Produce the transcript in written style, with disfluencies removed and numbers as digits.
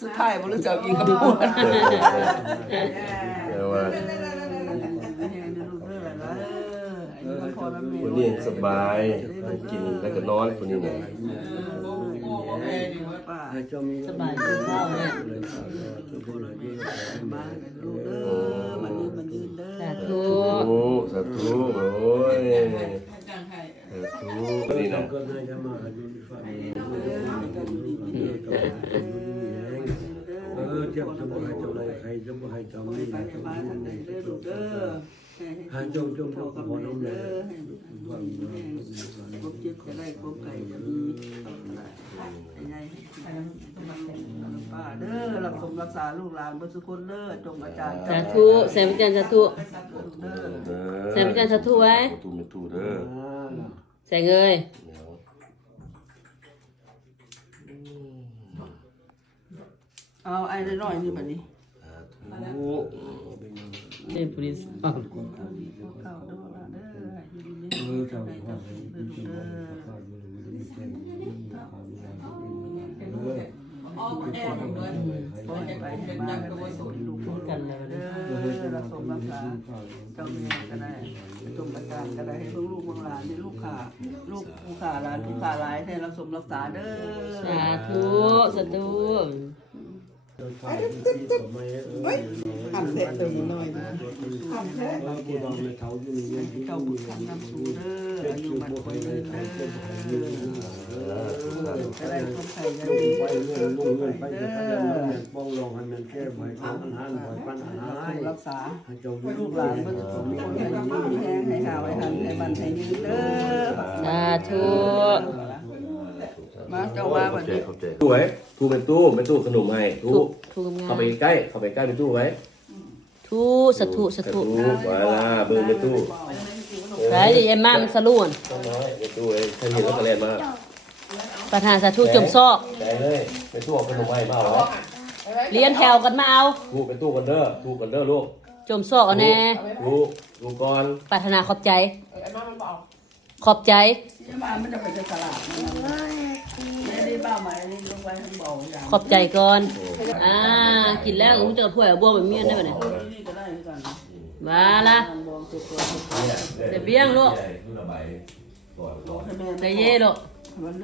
สุดท้ายบ่รู้จักกินกับปูน แต่ว่าคนนี้สบายกินแล้วก็นอนคนนี้เนี่ย สบายกินข้าวเนี่ยสาธุ สาธุโอ้ยสาธุนี่นะเจ็บจะบ่ให้เจ้าไรใครจะบ่ให้เจ้าไม่ได้เจ้าไม่ได้หาจงพอน้องเลยพบเจ็บจะได้พบไก่จะมีไงป้าเด้อรับสมรักษาลูกหลานบ่ทุกคนเด้อจงอาจารย์ สาธุแสงพระจันทร์สาธุแสงพระจันทร์สาธุไว้ ตูไม่ตูเด้อ แสงเอ้ย เอาไอ้น้อยๆนี่บัดนี้ เป็นผู้ดีสอน ข้าวเด้อเด้อเจ้าข้าวเด้อไปให้มาได้สมลูก กันแล้ว เด้อรับสมรักษาเจ้าแม่ก็ได้จงประการก็ได้ให้ลูกๆหลานนี่ลูกขาลูกผู้ขาหลานผู้ขาหลายให้รับสมรักษาเด้อ สาธุสาธุ หันเละเติมน้อยนะหันเละ เจ้าบุญนำสู่เด้ออายุมันคอยเด้อจะได้คนไทยจะมีไว้เรื่องลูกเงินไปจะพยายามป้องลงให้มันแก้ไขปัญหาปัญหารักษาลูกหลานก็จะถูกคนให้มีแห้งให้หาไว้หันให้บันให้ยืนเด้อ สาธุ มาเจ้ามาบัดนี้ ตู้ไว้ตู้เป็นตู้ขนมให้ตู้ ทูงา เข้าม ไปใกล้เป็นตู้ไว้ ทูสาธุสาธุ ตู้ไว้ละเบิ่งเป็นตู้ ไรดิเอ็มมามันสลุ่น ต้นน้อยเป็นตู้เองถ้าเห็นแล้วก็แล่นมา ประธานสาธุจมซอก ใจเลยเป็นตู้เอาขนมให้มาเอา เลี้ยนแถวกันมาเอา ตู้เป็นตู้กันเด้อลูก จมซอกเอาแน่ ลูกก่อน ปรารถนาขอบใจ ขอบใจ มามันจะไปตลาดนี่ได้บ้าไหมนี่ลงไว้ทั้งบ่ออย่าง ขอบใจก่อนกินแล้วกูจะถ้วยบัวแบบเมียนได้ป่ะเนี่ย นี่ก็ได้เหมือนกัน มาละเดี๋ยวเบี้ยงลูก ให้แม่ ใจเย่ลูก มัน